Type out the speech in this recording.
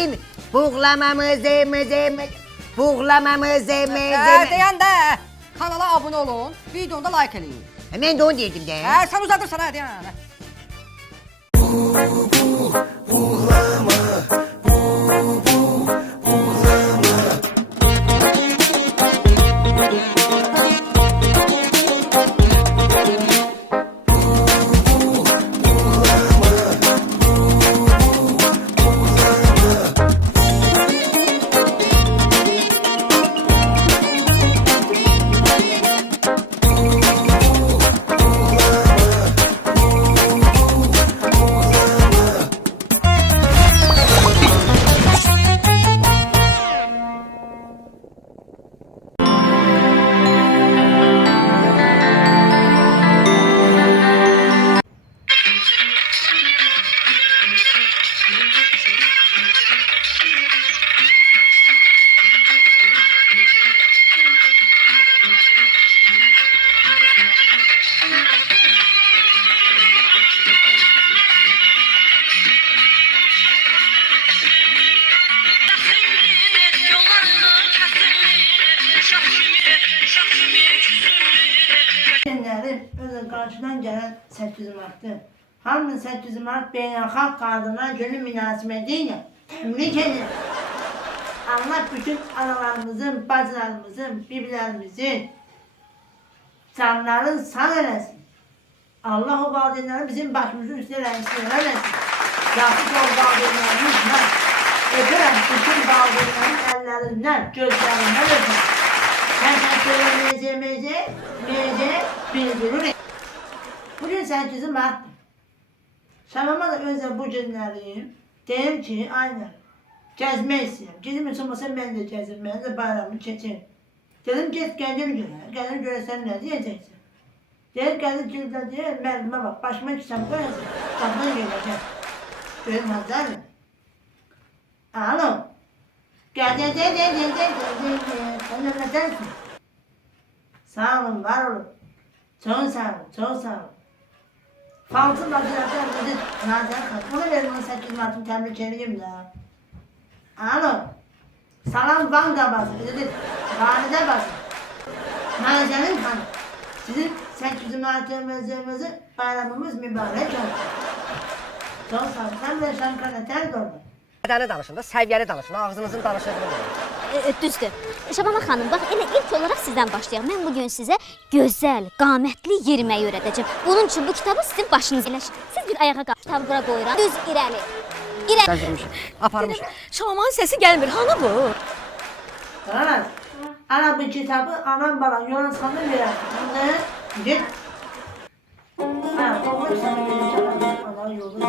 değil mi? Buğlamamızı. Deyəndə kanala abunə olun, videonu da like eləyin. Ben de onu dedim de. Sən uzadırsan hə deyən. Özün qarşıdan gələn 8 Mart'dır. Hamının 8 Mart Beynəlxalq Qadınlar Günü münasibəti ilə təbrik edir. Allah bütün analarımızın, bacılarımızın, bibilərimizin canlarını sağ eləsin. Allah o valideynləri bizim başımızın üstüne eləsin. Yaxşı o valideynlərimizlə öpürəm bütün valideynlərin əllərindən, gözlərindən öpürəm. Bildirir. Bugün 8 Mart'dır. Şamama da özlə bu günləri deyim ki, aynen gəzmək istəyirəm. Gedim heç olmasa mən də gəzim, mən də bayramı keçirim. Dedim get gəlir görəsən nə deyəcəksən? Deyir gəlir deyir, müəllimə bax, başıma kitab qoyacaq, kitabdan geləcək. Görüm hazırdır. Alo. Gel. Sen ne dersin? Sağ olun, var olun. Çok sağ olun. Falsın bakılarsan dedi, Nazan Hanım. Onu verin 18 Mart'ın tebrik edeyim de. Alo. Salam Van'da basın. Dedi, Van'da basın. Nazan'ın hanım. Sizin 8 Mart'ımızı bayramımız mübarek olsun. Çok sağ olun. Sen de Şankara ter doğru.Ədəni danışın da, səviyyəli danışın, ağzınızın danışığını. Düzdür. Şabanə xanım, bax, elə ilk olaraq sizdən başlayaq. Mən bugün sizə gözəl, qamətli yeriməyi öyrədəcəm. Bunun üçün bu kitabı sizin başınıza eləşir. Siz bir ayağa qalx, kitabı bura qoyuram. Düz irəli. Aparmışım. Şamanın səsi gəlmir, hanı bu? Ana bu kitabı anam bana Yonan sana verir. Ne? Git. Ha, babam sana verir. Ana yolu.